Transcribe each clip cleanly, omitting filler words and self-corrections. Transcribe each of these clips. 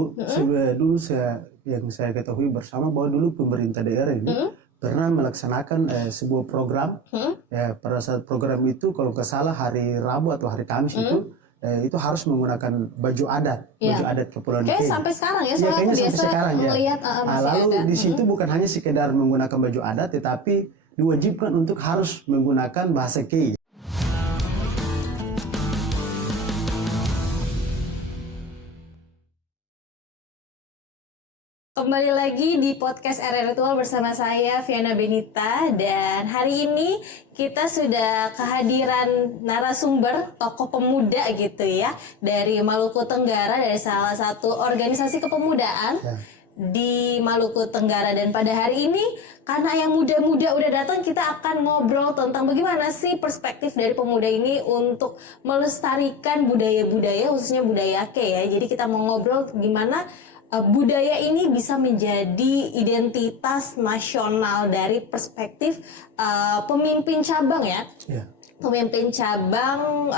Dulu yang saya ketahui bersama bahwa dulu pemerintah daerah ini pernah melaksanakan sebuah program. Pada saat program itu kalau nggak salah hari Rabu atau hari Kamis itu harus menggunakan baju adat, baju adat Kepulauan Kayak Kei. sampai sekarang ya, Iya, soalnya kayaknya aku sampai biasa sekarang ya. melihat masih Lalu ada. di situ bukan hanya sekedar menggunakan baju adat, tetapi diwajibkan untuk harus menggunakan bahasa Kei. Kembali lagi di podcast RR Ritual bersama saya Viana Benita, dan hari ini kita sudah kehadiran narasumber tokoh pemuda gitu ya dari Maluku Tenggara, dari salah satu organisasi kepemudaan di Maluku Tenggara. Dan pada hari ini karena yang muda-muda udah datang, kita akan ngobrol tentang bagaimana sih perspektif dari pemuda ini untuk melestarikan budaya-budaya, khususnya budaya Kei ya. Jadi kita mau ngobrol gimana budaya ini bisa menjadi identitas nasional dari perspektif pemimpin cabang ya. Pemimpin cabang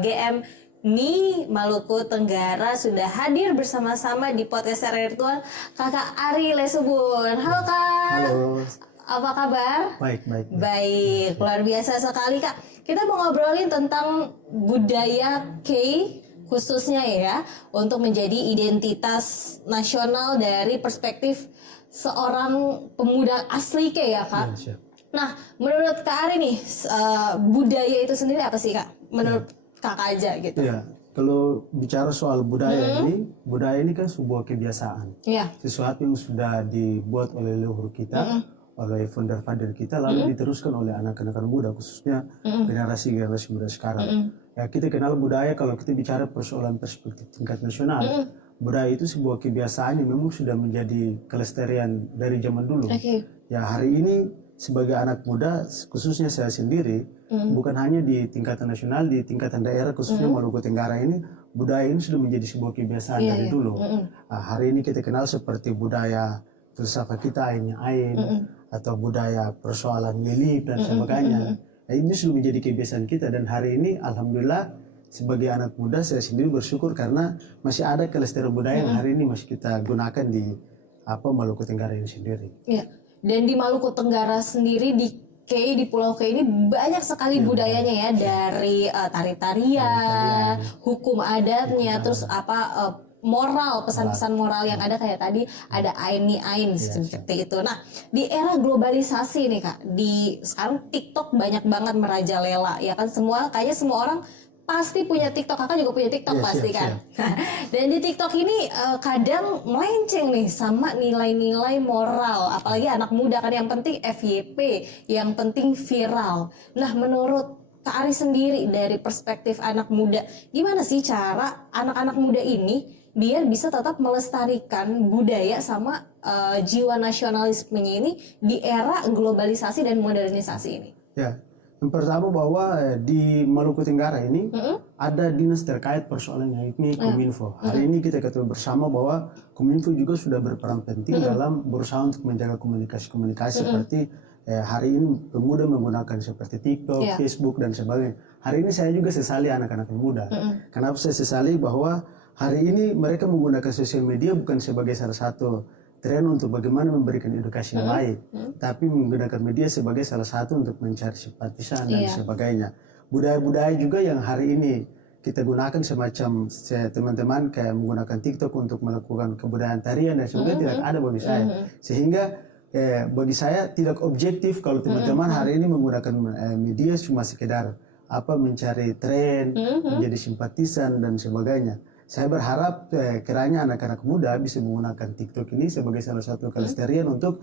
GM MI Maluku Tenggara sudah hadir bersama-sama di podcast virtual Kakak Ari Lesubun. Halo Kak. Halo. Apa kabar? Baik. Baik, luar biasa sekali Kak. Kita mau ngobrolin tentang budaya Kei khususnya ya, untuk menjadi identitas nasional dari perspektif seorang pemuda asli Kei ya Kak. Nah, menurut Kak Ari nih, budaya itu sendiri apa sih Kak? Menurut Kakak aja gitu. Iya, kalau bicara soal budaya ini kan sebuah kebiasaan. Sesuatu yang sudah dibuat oleh leluhur kita, oleh founder-founder kita, lalu diteruskan oleh anak-anak muda, khususnya generasi-generasi muda sekarang. Ya, kita kenal budaya kalau kita bicara persoalan perspektif tingkat nasional. Budaya itu sebuah kebiasaan yang memang sudah menjadi kelestarian dari zaman dulu. Ya, hari ini sebagai anak muda, khususnya saya sendiri, bukan hanya di tingkatan nasional, di tingkatan daerah, khususnya Maluku Tenggara ini, budaya ini sudah menjadi sebuah kebiasaan dari dulu. Hari ini kita kenal seperti budaya filsafat kita, Ain, atau budaya persoalan ngelip dan sebagainya. Ini sudah menjadi kebiasaan kita, dan hari ini alhamdulillah sebagai anak muda saya sendiri bersyukur karena masih ada kelestarian budaya yang hari ini masih kita gunakan di Maluku Tenggara ini sendiri. Iya. Dan di Maluku Tenggara sendiri, di Kei, di Pulau Kei ini banyak sekali budayanya ya, dari tari-tarian, hukum adatnya, terus moral, pesan-pesan moral yang ada kayak tadi ada ain seperti itu. Nah, di era globalisasi nih Kak, di sekarang TikTok banyak banget merajalela ya kan, kayaknya semua orang pasti punya TikTok. Kakak juga punya TikTok pasti kan. Dan di TikTok ini kadang melenceng nih sama nilai-nilai moral, apalagi anak muda kan, yang penting FYP, yang penting viral. Nah, menurut Kak Ari sendiri dari perspektif anak muda, gimana sih cara anak-anak muda ini biar bisa tetap melestarikan budaya sama jiwa nasionalismenya ini di era globalisasi dan modernisasi ini? Ya, yang pertama bahwa di Maluku Tenggara ini ada dinas terkait persoalannya, ini Kominfo. Hari ini kita ketahui bersama bahwa Kominfo juga sudah berperan penting dalam berusaha untuk menjaga komunikasi seperti hari ini pemuda menggunakan seperti TikTok, Facebook dan sebagainya. Hari ini saya juga sesali anak-anak muda. Kenapa saya sesali? Bahwa hari ini mereka menggunakan sosial media bukan sebagai salah satu tren untuk bagaimana memberikan edukasi yang baik, tapi menggunakan media sebagai salah satu untuk mencari simpatisan dan sebagainya. Budaya-budaya juga yang hari ini kita gunakan semacam teman-teman kayak menggunakan TikTok untuk melakukan kebudayaan tarian dan sebagainya tidak ada bagi saya. Sehingga bagi saya tidak objektif kalau teman-teman hari ini menggunakan media cuma sekedar mencari tren, menjadi simpatisan dan sebagainya. Saya berharap kiranya anak-anak muda bisa menggunakan TikTok ini sebagai salah satu kelestarian untuk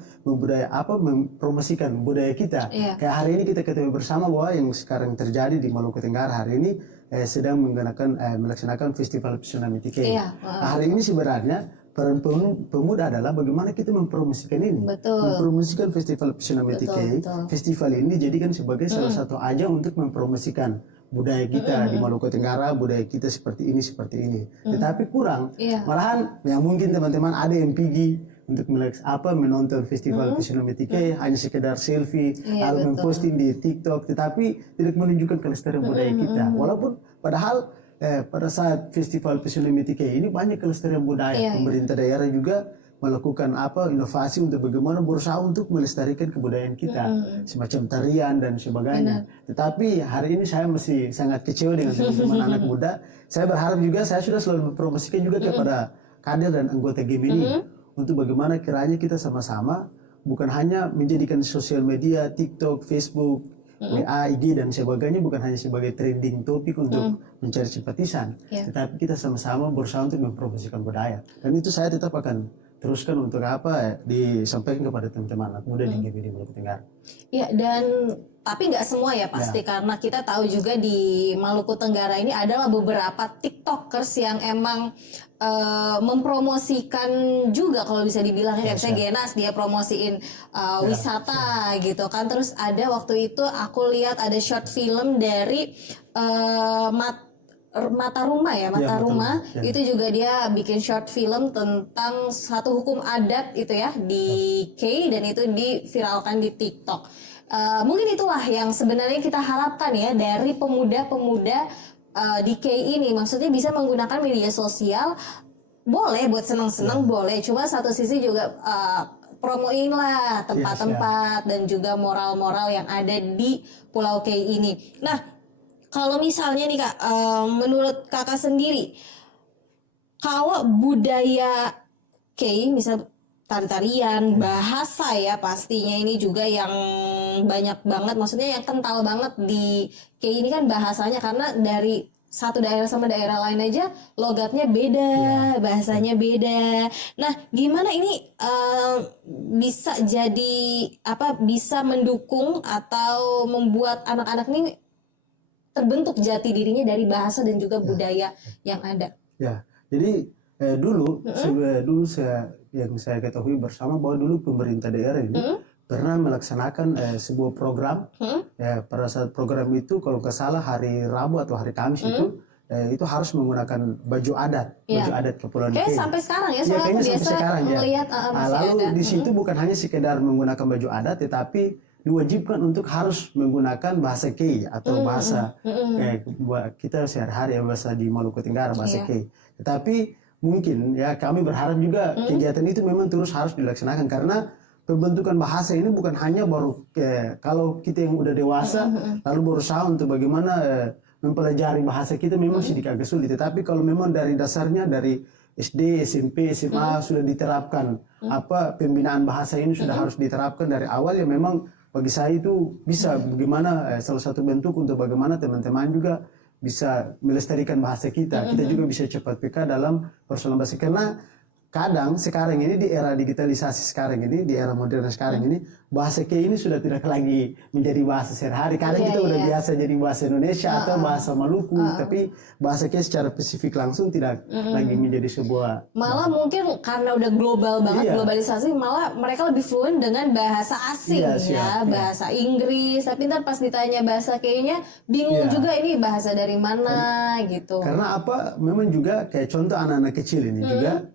mempromosikan budaya kita. Kayak hari ini kita ketahui bersama bahwa yang sekarang terjadi di Maluku Tenggara hari ini sedang melaksanakan festival Pesona Mitike. Hari ini sebenarnya peran pemuda adalah bagaimana kita mempromosikan ini, mempromosikan festival Pesona Mitike. Festival ini dijadikan sebagai salah satu ajang untuk mempromosikan budaya kita di Maluku Tenggara, budaya kita seperti ini. Tetapi kurang, malahan yang mungkin teman-teman ada yang pergi untuk menonton festival Pesona Mitike hanya sekedar selfie, lalu memposting di TikTok, tetapi tidak menunjukkan kelestarian budaya kita. Walaupun padahal pada saat festival Pesulimitik ini banyak kelestarian budaya. Pemerintah daerah juga melakukan inovasi untuk bagaimana berusaha untuk melestarikan kebudayaan kita, semacam tarian dan sebagainya. Tetapi hari ini saya masih sangat kecewa dengan teman-teman anak muda. Saya berharap juga, saya sudah selalu mempromosikan juga kepada kader dan anggota GEM ini untuk bagaimana kiranya kita sama-sama bukan hanya menjadikan sosial media, TikTok, Facebook, WA, IG dan sebagainya bukan hanya sebagai trending topik untuk mencari simpatisan, tetapi kita sama-sama berusaha untuk mempromosikan budaya. Dan itu saya tetap akan teruskan untuk disampaikan kepada teman-teman anak muda di GBD Maluku Tenggara. Ya, dan tapi nggak semua ya pasti, karena kita tahu juga di Maluku Tenggara ini adalah beberapa TikTokers yang emang mempromosikan juga kalau bisa dibilang kayak misalnya Genas dia promosiin wisata gitu kan. Terus ada waktu itu aku lihat ada short film dari Mata Rumah ya, Mata Rumah itu juga dia bikin short film tentang satu hukum adat itu ya di K, dan itu diviralkan di TikTok. Mungkin itulah yang sebenarnya kita harapkan ya dari pemuda-pemuda di K ini, maksudnya bisa menggunakan media sosial, boleh buat senang-senang boleh, cuma satu sisi juga promoin lah tempat-tempat dan juga moral-moral yang ada di Pulau K ini. Nah, kalau misalnya nih Kak, menurut Kakak sendiri, kalau budaya K, misal tari-tarian, bahasa ya pastinya ini juga yang banyak banget, maksudnya yang kental banget di K ini kan bahasanya, karena dari satu daerah sama daerah lain aja logatnya beda, bahasanya beda. Nah, gimana ini bisa jadi bisa mendukung atau membuat anak-anak ini terbentuk jati dirinya dari bahasa dan juga budaya yang ada? Ya, jadi dulu yang saya ketahui bersama bahwa dulu pemerintah daerah ini pernah melaksanakan sebuah program. Pada saat program itu kalau nggak salah hari Rabu atau hari Kamis itu harus menggunakan baju adat, baju adat Kepulauan K. Sampai sekarang ya, soalnya kayaknya biasa sampai sekarang melihat lalu ada. di situ bukan hanya sekedar menggunakan baju adat, tetapi diwajibkan untuk harus menggunakan bahasa K atau bahasa kita sehari-hari ya, bahasa di Maluku Tenggara, bahasa K. Tetapi mungkin ya kami berharap juga kegiatan itu memang terus harus dilaksanakan, karena pembentukan bahasa ini bukan hanya baru kalau kita yang udah dewasa lalu berusaha untuk bagaimana mempelajari bahasa kita memang sedikit agak sulit. Tetapi kalau memang dari dasarnya dari SD, SMP, SMA sudah diterapkan pembinaan bahasa ini sudah harus diterapkan dari awal, ya memang bagi saya itu bisa bagaimana salah satu bentuk untuk bagaimana teman-teman juga bisa melestarikan bahasa kita. Kita juga bisa cepat peka dalam persoalan bahasa, karena kadang sekarang ini di era digitalisasi sekarang ini, di era modern sekarang ini, bahasa K ini sudah tidak lagi menjadi bahasa sehari-hari. Kadang kita udah biasa jadi bahasa Indonesia atau bahasa Maluku, tapi bahasa K secara spesifik langsung tidak lagi menjadi sebuah. Malah mungkin karena udah global banget, globalisasi, malah mereka lebih fluent dengan bahasa asing bahasa Inggris. Tapi ntar pas ditanya bahasa K-nya bingung juga ini bahasa dari mana gitu. Karena memang juga kayak contoh anak-anak kecil ini juga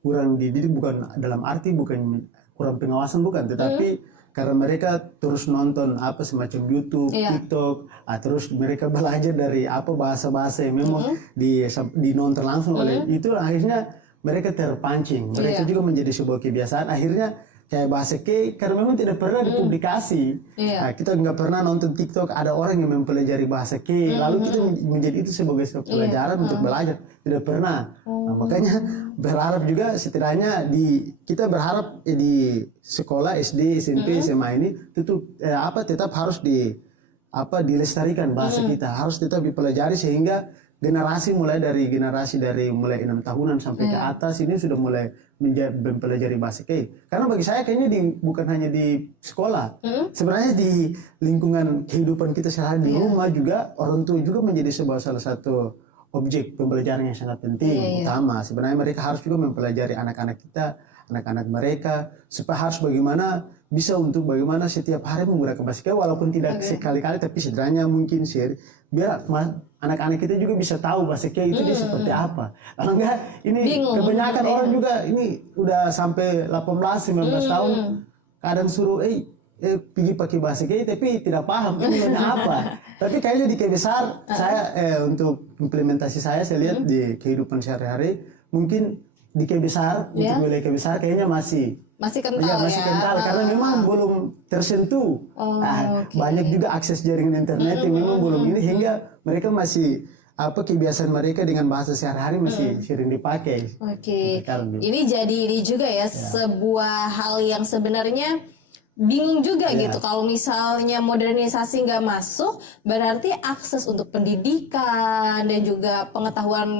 kurang dididik, bukan dalam arti bukan kurang pengawasan, bukan, tetapi karena mereka terus nonton semacam YouTube, TikTok, terus mereka belajar dari bahasa-bahasa yang memang dinonton langsung oleh itu, akhirnya mereka terpancing, mereka juga menjadi sebuah kebiasaan, akhirnya kayak bahasa K karena memang tidak pernah dipublikasi. Nah, kita nggak pernah nonton TikTok ada orang yang mempelajari bahasa K, lalu kita menjadi itu sebagai sebuah pelajaran untuk belajar, tidak pernah. Nah, makanya berharap juga setidaknya kita berharap di sekolah SD, SMP, SMA ini tetap harus dilestarikan bahasa kita, harus tetap dipelajari sehingga generasi mulai 6 tahunan sampai ke atas ini sudah mulai mempelajari bahasa K. Karena bagi saya kayaknya bukan hanya di sekolah, sebenarnya di lingkungan kehidupan kita sehari di rumah juga, orang tua juga menjadi salah satu objek pembelajaran yang sangat penting, utama. Sebenarnya mereka harus juga mempelajari anak-anak kita, anak-anak mereka, supaya harus bagaimana setiap hari menggunakan bahasa K, walaupun tidak sekali-kali, tapi setidaknya mungkin biar anak-anak kita juga bisa tahu bahasa K itu dia seperti apa. Kalau enggak, ini kebanyakan orang juga ini udah sampai 18-19 tahun, kadang suruh pergi pakai bahasa Kei tapi tidak paham ini apa. Tapi kayaknya di Kei besar saya untuk implementasi saya lihat di kehidupan sehari-hari mungkin di Kei besar untuk wilayah Kei besar kayaknya masih kental masih kental karena memang belum tersentuh. Banyak juga akses jaringan internet yang memang belum ini hingga mereka masih kebiasaan mereka dengan bahasa sehari-hari masih sering dipakai. Ini jadi ini juga ya sebuah hal yang sebenarnya bingung juga gitu. Kalau misalnya modernisasi nggak masuk, berarti akses untuk pendidikan dan juga pengetahuan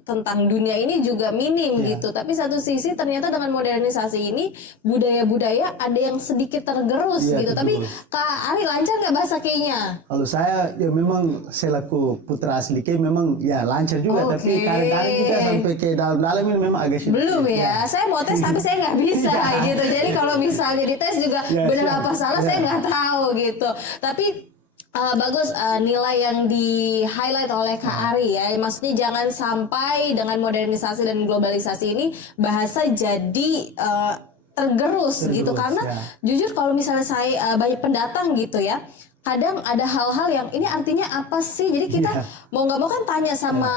tentang dunia ini juga minim gitu. Tapi satu sisi ternyata dengan modernisasi ini budaya-budaya ada yang sedikit tergerus gitu. Tapi Kak Ari lancar nggak bahasa Kei-nya? Kalau saya ya memang selaku putra asli Kei memang ya lancar juga. Tapi kadang-kadang kita sampai ke dalam-dalam ini memang agak sedikit. Belum ya. Saya mau tes tapi saya nggak bisa gitu. Jadi kalau misalnya dites juga benar apa salah saya nggak tahu gitu. Tapi bagus nilai yang di highlight oleh Kak Ari ya. Maksudnya jangan sampai dengan modernisasi dan globalisasi ini bahasa jadi tergerus gitu. Karena jujur kalau misalnya saya banyak pendatang gitu ya, kadang ada hal-hal yang ini artinya apa sih? Jadi kita mau nggak mau kan tanya sama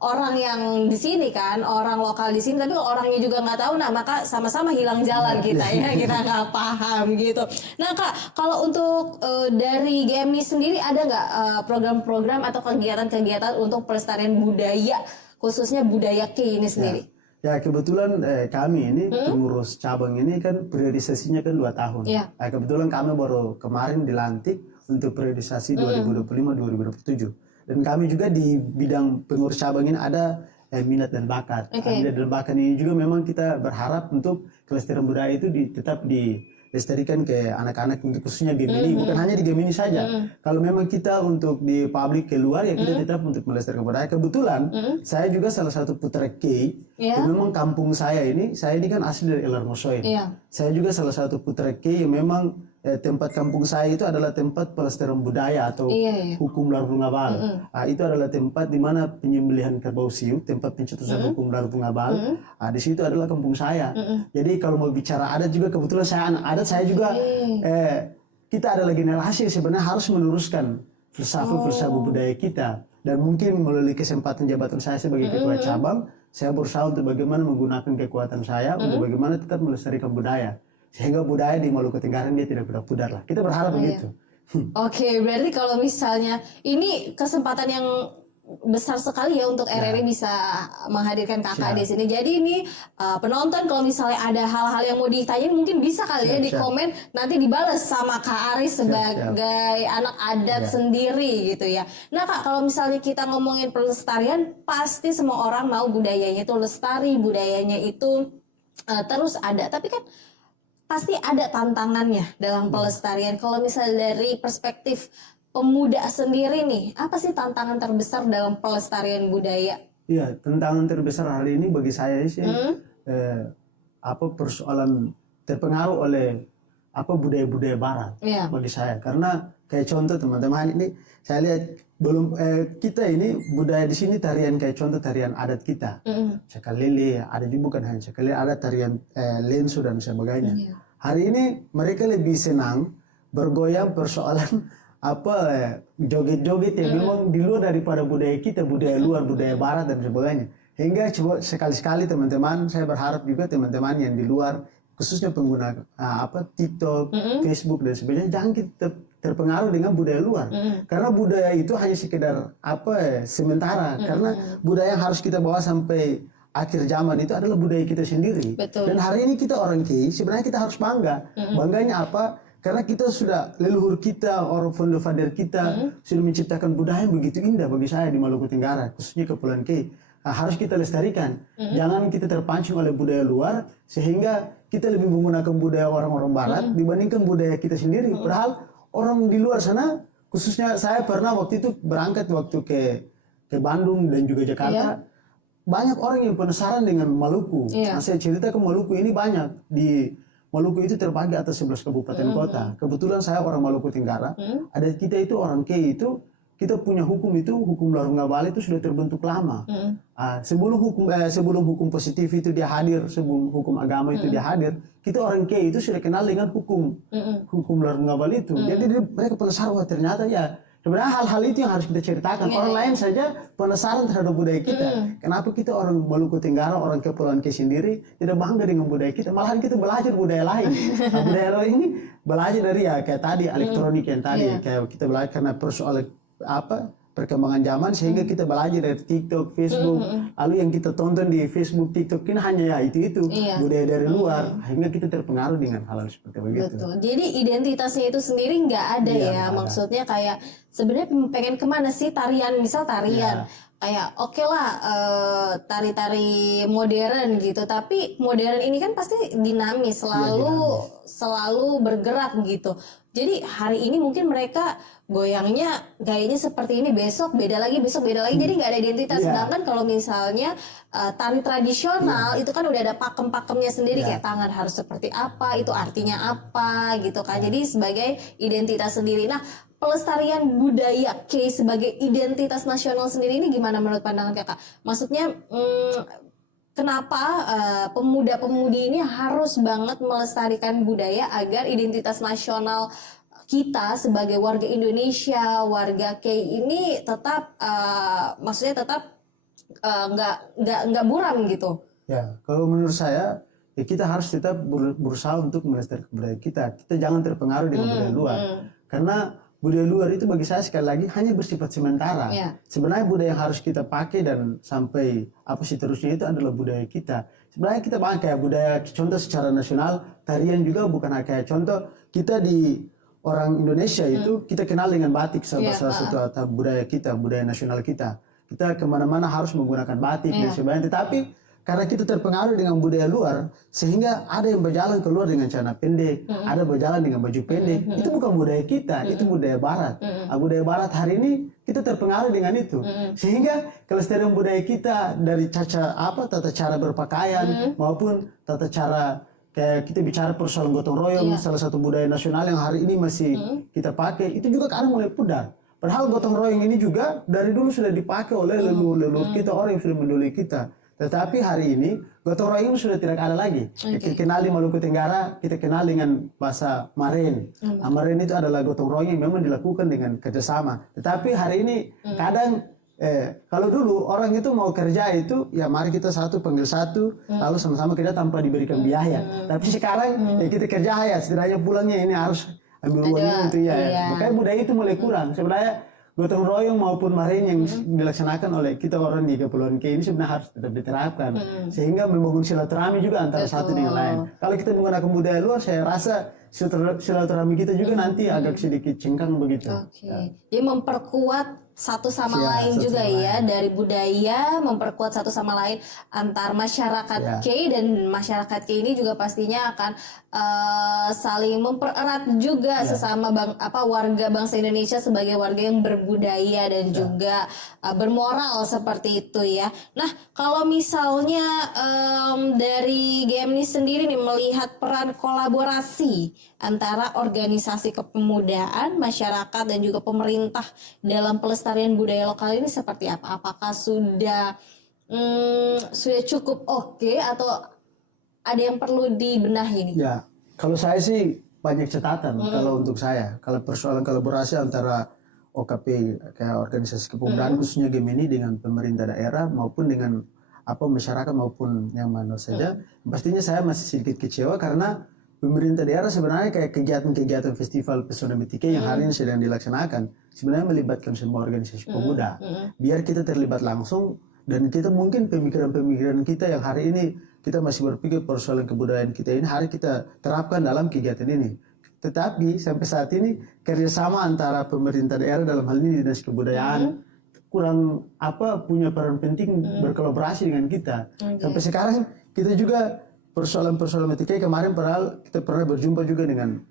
orang yang di sini kan, orang lokal di sini. Tapi kalau orangnya juga nggak tahu, nah maka sama-sama hilang jalan kita ya, kita nggak paham gitu. Nah Kak, kalau untuk dari GMI sendiri ada nggak program-program atau kegiatan-kegiatan untuk pelestarian budaya, khususnya budaya Kei ini sendiri? Ya kebetulan kami ini pengurus cabang ini kan periodisasinya kan 2 tahun. Kebetulan kami baru kemarin dilantik untuk periodisasi 2025-2027. Dan kami juga di bidang pengurus cabang ini ada minat dan bakat. Minat dan bakat ini juga memang kita berharap untuk kelestarian budaya itu tetap dilestarikan ke anak-anak untuk khususnya Gemini, bukan hanya di Gemini saja. Kalau memang kita untuk di publik keluar ya kita tetap untuk melestarikan budaya. Kebetulan saya juga salah satu putra Kei. Memang kampung saya ini kan asli dari Elarmosoin. Saya juga salah satu putra Kei yang memang tempat kampung saya itu adalah tempat pelestarian budaya atau hukum Larvungabal. Itu adalah tempat di mana penyembelihan kerbau siu, tempat pencetusan hukum Larvungabal. Di situ adalah kampung saya. Jadi kalau mau bicara adat juga kebetulan saya anak adat, saya juga kita adalah generasi yang sebenarnya harus meneruskan filsafat budaya kita. Dan mungkin melalui kesempatan jabatan saya sebagai ketua cabang, saya berusaha untuk bagaimana menggunakan kekuatan saya untuk bagaimana tetap melestarikan budaya. Sehingga budaya di Maluku Tenggara dia tidak pudar lah. Kita berharap begitu. Berarti kalau misalnya ini kesempatan yang besar sekali ya untuk RRI bisa menghadirkan kakak di sini. Jadi ini penonton kalau misalnya ada hal-hal yang mau ditanyain mungkin bisa kali ya di komen, nanti dibales sama Kak Ari sebagai anak adat sendiri gitu ya. Nah Kak, kalau misalnya kita ngomongin pelestarian, pasti semua orang mau budayanya itu lestari, budayanya itu terus ada. Tapi kan pasti ada tantangannya dalam pelestarian. Kalau misalnya dari perspektif pemuda sendiri nih, apa sih tantangan terbesar dalam pelestarian budaya? Iya, tantangan terbesar hari ini bagi saya sih persoalan terpengaruh oleh budaya-budaya Barat bagi saya. Karena kayak contoh teman-teman ini saya lihat belum kita ini budaya di sini tarian kayak contoh tarian adat kita, cakalele, ada juga bukan hanya cakalele, ada tarian lensu dan sebagainya. Hari ini mereka lebih senang bergoyang persoalan joget-joget yang memang di luar daripada budaya kita, budaya luar, budaya Barat dan sebagainya. Hingga coba sekali-sekali teman-teman, saya berharap juga teman-teman yang di luar, khususnya pengguna TikTok, Facebook dan sebagainya, jangan kita terpengaruh dengan budaya luar. Karena budaya itu hanya sekedar sementara. Karena budaya yang harus kita bawa sampai akhir zaman itu adalah budaya kita sendiri. Dan hari ini kita orang Kei, sebenarnya kita harus bangga. Bangganya apa? Karena kita sudah, leluhur kita, orang founder kita sudah menciptakan budaya yang begitu indah bagi saya di Maluku Tenggara, khususnya Kepulauan Kei. Harus kita lestarikan. Jangan kita terpancing oleh budaya luar sehingga kita lebih menggunakan budaya orang-orang Barat dibandingkan budaya kita sendiri. Padahal orang di luar sana, khususnya saya pernah waktu itu berangkat waktu ke Bandung dan juga Jakarta. Banyak orang yang penasaran dengan Maluku. Nah, saya cerita ke Maluku ini banyak. Di Maluku itu terbagi atas 11 kabupaten kota. Kebetulan saya orang Maluku Tenggara. Ada kita itu orang Kei itu kita punya hukum itu, hukum Larung Ngabala itu sudah terbentuk lama. Sebelum hukum positif itu dia hadir, sebelum hukum agama itu dia hadir, kita orang Kei itu sudah kenal dengan hukum Larung Ngabala itu. Jadi mereka penasaran, wah ternyata ya sebenarnya hal-hal itu yang harus kita ceritakan. Orang lain saja penasaran terhadap budaya kita. Kenapa kita orang Maluku Tenggara, orang Kepulauan Kei sendiri tidak bangga dengan budaya kita? Malahan kita belajar budaya lain. Nah, budaya lain ini belajar dari ya kayak tadi elektronik yang tadi, kayak kita belajar karena persoalan perkembangan zaman sehingga kita belajar dari TikTok, Facebook, lalu yang kita tonton di Facebook, TikTok ini hanya ya itu budaya dari luar, sehingga kita terpengaruh dengan hal-hal seperti begitu. Betul. Jadi identitasnya itu sendiri nggak ada ya, maksudnya kayak sebenarnya pengen kemana sih tarian, misal tarian. Kayak oke lah tari-tari modern gitu, tapi modern ini kan pasti dinamis, selalu bergerak gitu. Jadi hari ini mungkin mereka goyangnya gayanya seperti ini, besok beda lagi, jadi nggak ada identitas. Sedangkan kalau misalnya tari tradisional itu kan udah ada pakem-pakemnya sendiri, kayak tangan harus seperti apa, itu artinya apa gitu kan. Jadi sebagai identitas sendiri. Nah, pelestarian budaya Kei sebagai identitas nasional sendiri ini gimana menurut pandangan kakak? Maksudnya kenapa pemuda-pemudi ini harus banget melestarikan budaya agar identitas nasional kita sebagai warga Indonesia, warga Kei ini tetap maksudnya tetap nggak buram gitu? Ya, kalau menurut saya ya kita harus tetap berusaha untuk melestarikan budaya kita. Kita jangan terpengaruh dengan budaya luar, karena budaya luar itu bagi saya sekali lagi hanya bersifat sementara. Sebenarnya budaya yang harus kita pakai dan sampai seterusnya itu adalah budaya kita. Sebenarnya kita pakai budaya, contoh secara nasional, tarian juga bukan kayak contoh kita di orang Indonesia itu kita kenal dengan batik salah satu budaya kita, budaya nasional kita. Kita kemana-mana harus menggunakan batik dan sebagainya. Tetapi karena kita terpengaruh dengan budaya luar, sehingga ada yang berjalan keluar dengan celana pendek, ada berjalan dengan baju pendek. Itu bukan budaya kita, itu budaya Barat. Budaya Barat hari ini kita terpengaruh dengan itu, sehingga kelestarian budaya kita dari tata cara berpakaian maupun tata cara kayak kita bicara persoalan gotong royong, salah satu budaya nasional yang hari ini masih kita pakai, itu juga kadang mulai pudar. Padahal gotong royong ini juga dari dulu sudah dipakai oleh leluhur kita, orang yang sudah mendahului kita. Tetapi hari ini gotong royong sudah tidak ada lagi. Kita kenal di Maluku Tenggara, kita kenal dengan bahasa Maren. Maren itu adalah gotong royong yang memang dilakukan dengan kerjasama. Tetapi hari ini kadang kalau dulu orang itu mau kerja itu ya mari kita satu panggil satu, lalu sama-sama kerja tanpa diberikan biaya. Tapi sekarang ya kita kerja ya setidaknya pulangnya ini harus ambil uangnya itu ya. Makanya budaya itu mulai kurang. Sebenarnya gotong royong maupun Maren yang dilaksanakan oleh kita orang di Kepulauan Kei ini sebenarnya harus tetap diterapkan, sehingga membangun silaturahmi juga antara satu dengan lain. Kalau kita menggunakan budaya luar, saya rasa silaturahmi kita juga nanti agak sedikit cengkang begitu. Jadi memperkuat satu sama lain juga ya, dari budaya memperkuat satu sama lain antar masyarakat Kei, dan masyarakat Kei ini juga pastinya akan saling mempererat juga sesama warga bangsa Indonesia sebagai warga yang berbudaya dan juga bermoral seperti itu ya. Nah, kalau misalnya dari GMNI sendiri nih melihat peran kolaborasi antara organisasi kepemudaan, masyarakat dan juga pemerintah dalam pelestarian budaya lokal ini seperti apa? Apakah sudah cukup oke atau ada yang perlu dibenahi nih? Ya, kalau saya sih banyak catatan. Kalau untuk saya, kalau persoalan kolaborasi antara OKP kayak organisasi kepemudaan khususnya GMNI dengan pemerintah daerah maupun dengan masyarakat maupun yang mana saja, pastinya saya masih sedikit kecewa karena pemerintah daerah sebenarnya kayak kegiatan-kegiatan festival pesona Mitike yang hari ini sedang dilaksanakan sebenarnya melibatkan semua organisasi pemuda biar kita terlibat langsung, dan kita mungkin pemikiran-pemikiran kita yang hari ini kita masih berpikir persoalan kebudayaan kita ini hari kita terapkan dalam kegiatan ini. Tetapi sampai saat ini kerjasama antara pemerintah daerah dalam hal ini dinas kebudayaan kurang punya peran penting berkolaborasi dengan kita. Sampai sekarang kita juga persoalan-persoalan Mitike kemarin kita pernah berjumpa juga dengan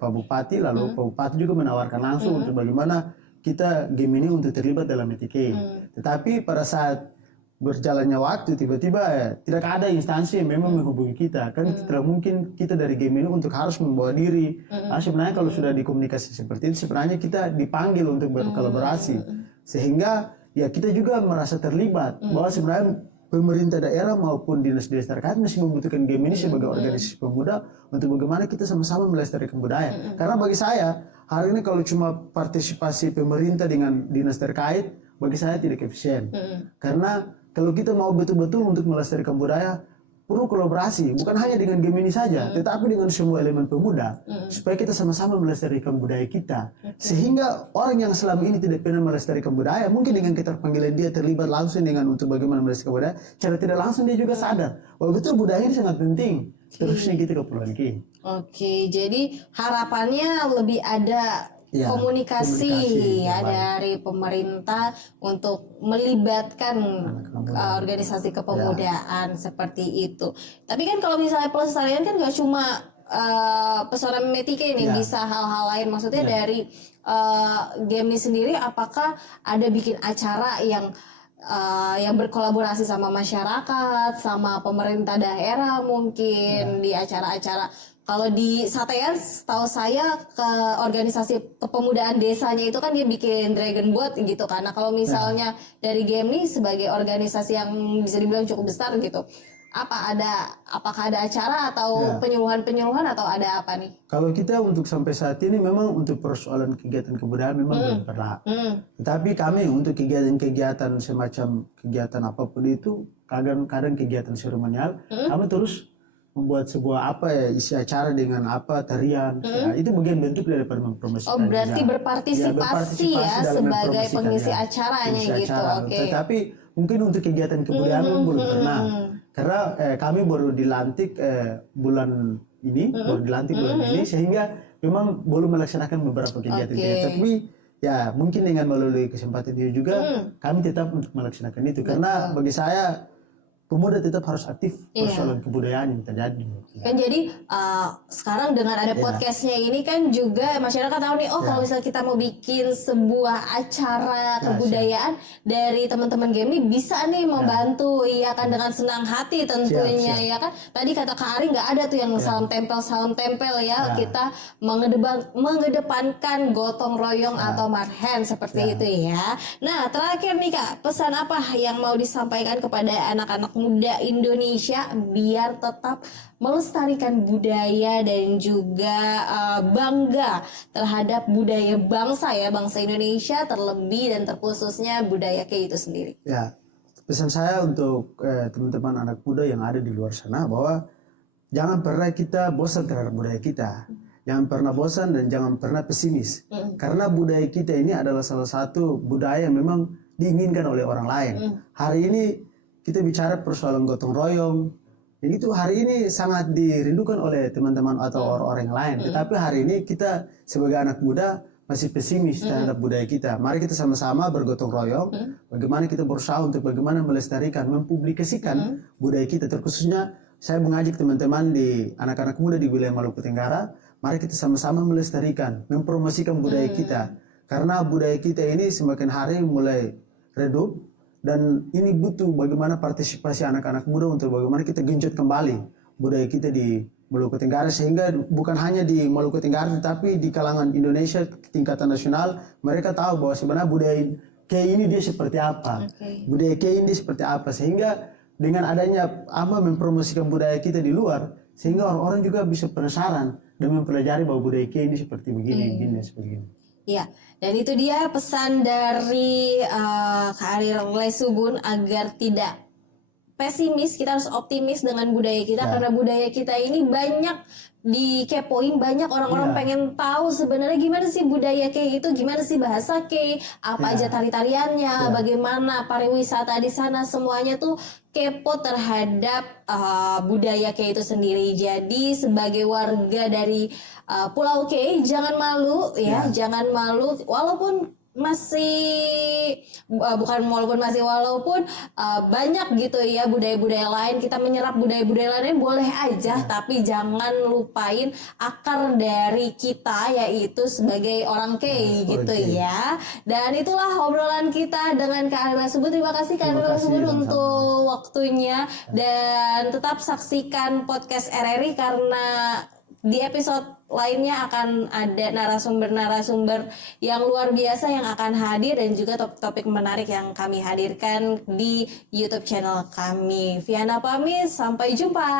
Pak Bupati, lalu Pak Bupati juga menawarkan langsung untuk bagaimana kita GMNI untuk terlibat dalam Mitike. Tetapi pada saat berjalannya waktu tiba-tiba tidak ada instansi yang memang menghubungi kita kan tidak mungkin kita dari game ini untuk harus membawa diri. Sebenarnya kalau sudah dikomunikasi seperti itu sebenarnya kita dipanggil untuk berkolaborasi sehingga ya kita juga merasa terlibat bahwa sebenarnya pemerintah daerah maupun dinas-dinas terkait masih membutuhkan game ini sebagai organisasi pemuda untuk bagaimana kita sama-sama melestarikan budaya. Karena bagi saya hari ini kalau cuma partisipasi pemerintah dengan dinas terkait bagi saya tidak efisien. Karena kalau kita mau betul-betul untuk melestarikan budaya, perlu kolaborasi, bukan hanya dengan game ini saja, tetapi dengan semua elemen pemuda, supaya kita sama-sama melestarikan budaya kita. Sehingga orang yang selama ini tidak pernah melestarikan budaya, mungkin dengan keterpanggilan dia terlibat langsung dengan untuk bagaimana melestarikan budaya, cara tidak langsung dia juga sadar bahwa betul budaya ini sangat penting. Terusnya kita Kepulauan King. Oke, jadi harapannya lebih ada komunikasi ya dari pemerintah untuk melibatkan organisasi kepemudaan seperti itu. Tapi kan kalau misalnya pelestarian kan nggak cuma pesona Metika ini bisa hal-hal lain. Maksudnya dari game ini sendiri, apakah ada bikin acara yang berkolaborasi sama masyarakat, sama pemerintah daerah mungkin di acara-acara. Kalau di Satean, tahu saya ke organisasi kepemudaan desanya itu kan dia bikin Dragon Boat gitu kan. Nah kalau misalnya dari game ini sebagai organisasi yang bisa dibilang cukup besar gitu, apakah ada acara atau penyuluhan-penyuluhan atau ada apa nih? Kalau kita untuk sampai saat ini memang untuk persoalan kegiatan kebudayaan memang belum pernah. Tetapi kami untuk kegiatan-kegiatan semacam kegiatan apapun itu, kadang-kadang kegiatan seremonial, kami terus membuat sebuah isi acara dengan tarian. Itu bagian bentuk daripada mempromosikan. Oh berarti berpartisipasi ya sebagai pengisi acaranya gitu. Oke. Tetapi mungkin untuk kegiatan kebudayaan belum pernah. Karena kami baru dilantik bulan ini, sehingga memang belum melaksanakan beberapa kegiatan. Tapi ya mungkin dengan melalui kesempatan itu juga kami tetap untuk melaksanakan itu. Karena bagi saya pemuda tetap harus aktif persoalan kebudayaan yang terjadi. Kan jadi sekarang dengan ada podcastnya ini kan juga masyarakat tahu nih, kalau misalnya kita mau bikin sebuah acara kebudayaan dari teman-teman game ini bisa nih membantu, iya kan dengan senang hati tentunya ya kan. Tadi kata Kak Ari nggak ada tuh yang salam tempel ya. Kita mengedepankan gotong royong atau marhen seperti itu ya. Nah terakhir nih Kak, pesan apa yang mau disampaikan kepada anak-anak muda Indonesia biar tetap melestarikan budaya dan juga bangga terhadap budaya bangsa Indonesia, terlebih dan terkhususnya budaya Kei itu sendiri. Ya, pesan saya untuk teman-teman anak muda yang ada di luar sana bahwa jangan pernah kita bosan terhadap budaya kita. Jangan pernah bosan dan jangan pernah pesimis. Karena budaya kita ini adalah salah satu budaya yang memang diinginkan oleh orang lain. Hari ini kita bicara persoalan gotong royong, dan itu hari ini sangat dirindukan oleh teman-teman atau orang-orang yang lain. Tetapi hari ini kita sebagai anak muda masih pesimis terhadap budaya kita. Mari kita sama-sama bergotong royong, bagaimana kita berusaha untuk bagaimana melestarikan, mempublikasikan budaya kita. Terkhususnya saya mengajak teman-teman di anak-anak muda di wilayah Maluku Tenggara, mari kita sama-sama melestarikan, mempromosikan budaya kita. Karena budaya kita ini semakin hari mulai redup. Dan ini butuh bagaimana partisipasi anak-anak muda untuk bagaimana kita genjot kembali budaya kita di Maluku Tenggara. Sehingga bukan hanya di Maluku Tenggara tetapi di kalangan Indonesia tingkatan nasional mereka tahu bahwa sebenarnya budaya Kei ini dia seperti apa. Budaya Kei ini seperti apa. Sehingga dengan adanya mempromosikan budaya kita di luar, sehingga orang-orang juga bisa penasaran dan mempelajari bahwa budaya Kei ini seperti begini, begini. Ya, dan itu dia pesan dari Kak Ari Lesubun agar tidak pesimis, kita harus optimis dengan budaya kita karena budaya kita ini banyak dikepoin, banyak orang-orang pengen tahu sebenarnya gimana sih budaya Kei itu, gimana sih bahasa Kei, apa aja tari-tariannya, bagaimana pariwisata di sana, semuanya tuh kepo terhadap budaya Kei itu sendiri. Jadi sebagai warga dari Pulau Kei jangan malu ya, jangan malu walaupun walaupun banyak gitu ya budaya-budaya lain, kita menyerap budaya-budaya lainnya boleh aja, tapi jangan lupain akar dari kita yaitu sebagai orang Kei gitu ya. Dan itulah obrolan kita dengan Kak Arila Subud. Terima kasih Kak Arila Subud untuk waktunya, dan tetap saksikan podcast RRI karena di episode lainnya akan ada narasumber-narasumber yang luar biasa yang akan hadir, dan juga topik-topik menarik yang kami hadirkan di YouTube channel kami. Viana pamit, sampai jumpa.